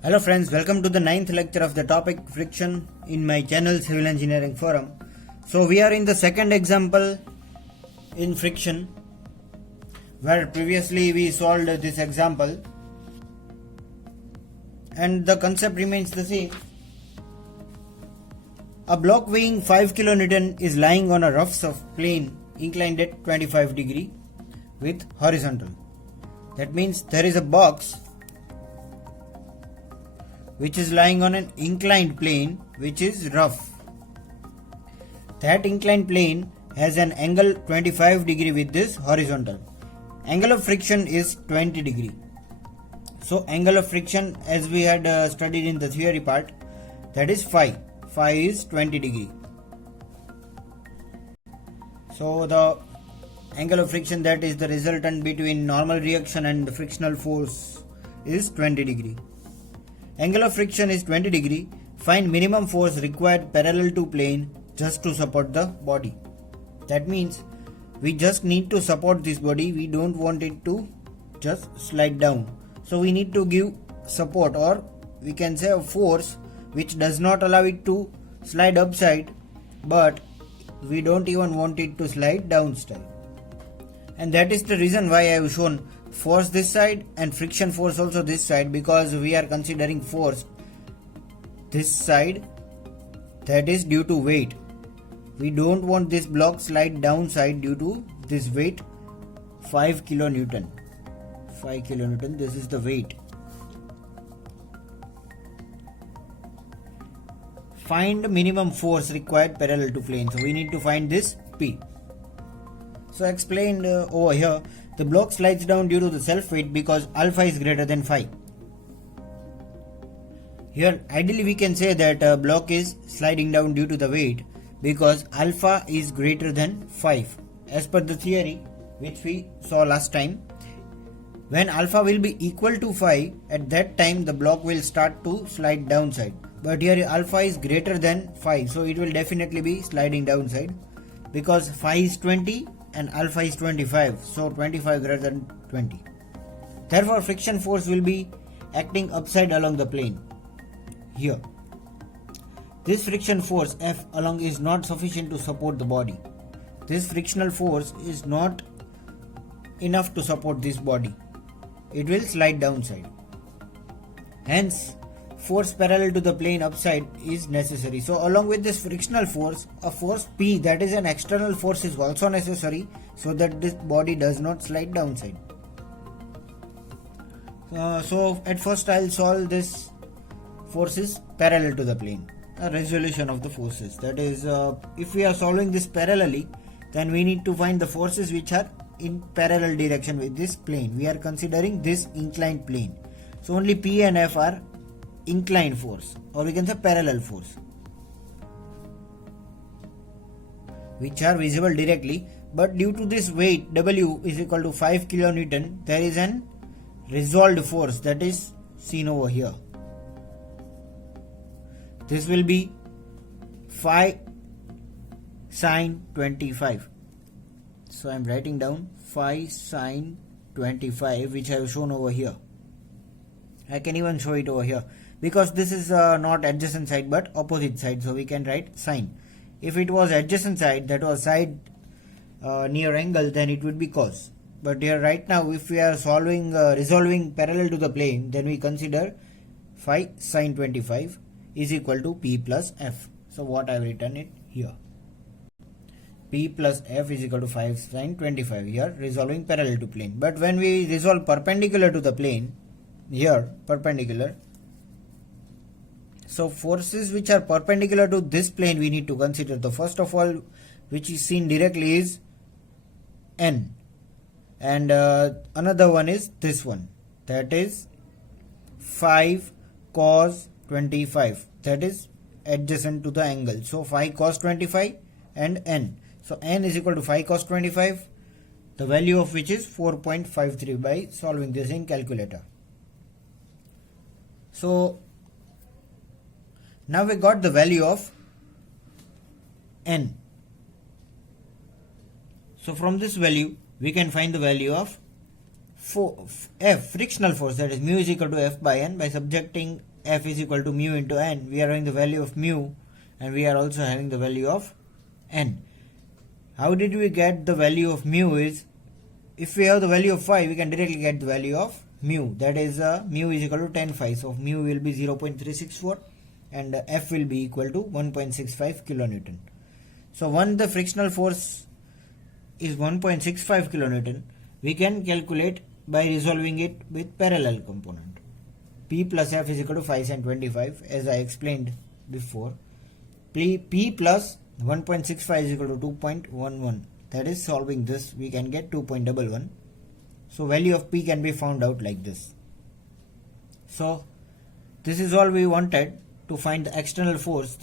Hello friends, welcome to the 9th lecture of the topic friction in my channel Civil Engineering Forum. So we are in the second example in friction, where previously we solved this example and the concept remains the same. A block weighing 5 kN is lying on a rough plane inclined at 25 degree with horizontal. That means there is a box which is lying on an inclined plane which is rough. That inclined plane has an angle 25 degree with this horizontal. Angle of friction is 20 degree. So angle of friction, as we had studied in the theory part, that is phi. Phi is 20 degree. So the angle of friction, that is the resultant between normal reaction and the frictional force, is 20 degree. Angle of friction is 20 degree. Find minimum force required parallel to plane just to support the body. That means we just need to support this body. We don't want it to just slide down. So we need to give support, or we can say a force which does not allow it to slide upside, but we don't even want it to slide downside. And that is the reason why I have shown force this side and friction force also this side, because we are considering force this side, that is due to weight. We don't want this block slide downside due to this weight, 5 kilonewton. 5 kilonewton, this is the weight. Find minimum force required parallel to plane. So we need to find this P. So explained over here, the block slides down due to the self weight because alpha is greater than phi. Here ideally we can say that a block is sliding down due to the weight because alpha is greater than phi. As per the theory which we saw last time, when alpha will be equal to phi, at that time the block will start to slide downside. But here alpha is greater than phi, so it will definitely be sliding downside because phi is 20 and alpha is 25, so 25 greater than 20. Therefore friction force will be acting upside along the plane. Here this friction force F along is not sufficient to support the body. This frictional force is not enough to support this body. It will slide downside. Hence force parallel to the plane upside is necessary. So along with this frictional force, a force P, that is an external force, is also necessary so that this body does not slide downside. So at first I will solve this forces parallel to the plane. A resolution of the forces, that is if we are solving this parallelly, then we need to find the forces which are in parallel direction with this plane. We are considering this inclined plane. So only P and F are inclined force, or we can say parallel force, which are visible directly, but due to this weight W is equal to 5 kilonewton, there is an resolved force that is seen over here. This will be phi sine 25. So I am writing down phi sine 25, which I have shown over here. I can even show it over here because this is not adjacent side but opposite side, so we can write sine. If it was adjacent side, that was side near angle, then it would be cos. But here right now, if we are solving resolving parallel to the plane, then we consider phi sine 25 is equal to P plus F. So what I have written it here, P plus F is equal to 5 sine 25, here resolving parallel to plane. But when we resolve perpendicular to the plane, here perpendicular, so forces which are perpendicular to this plane we need to consider. The first of all which is seen directly is N, and another one is this one, that is 5 cos 25, that is adjacent to the angle. So 5 cos 25 and N. So N is equal to 5 cos 25, the value of which is 4.53 by solving this in calculator. So now we got the value of N. So from this value we can find the value of F, frictional force, that is mu is equal to F by N, by subjecting F is equal to mu into N. We are having the value of mu and we are also having the value of N. How did we get the value of mu is, if we have the value of phi, we can directly get the value of mu. That is mu is equal to 10 phi. So mu will be 0.364 and F will be equal to 1.65 kilonewton. So when the frictional force is 1.65 kilonewton, we can calculate by resolving it with parallel component. P plus F is equal to 5 sin 25 as I explained before. P plus 1.65 is equal to 2.11. That is, solving this we can get 2.11. So value of P can be found out like this. So this is all we wanted to find the external force.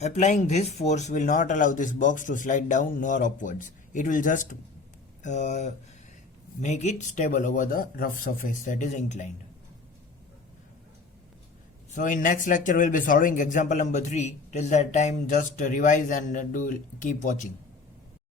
Applying this force will not allow this box to slide down nor upwards. It will just make it stable over the rough surface that is inclined. So in next lecture we'll be solving example number 3. Till that time just revise and keep watching.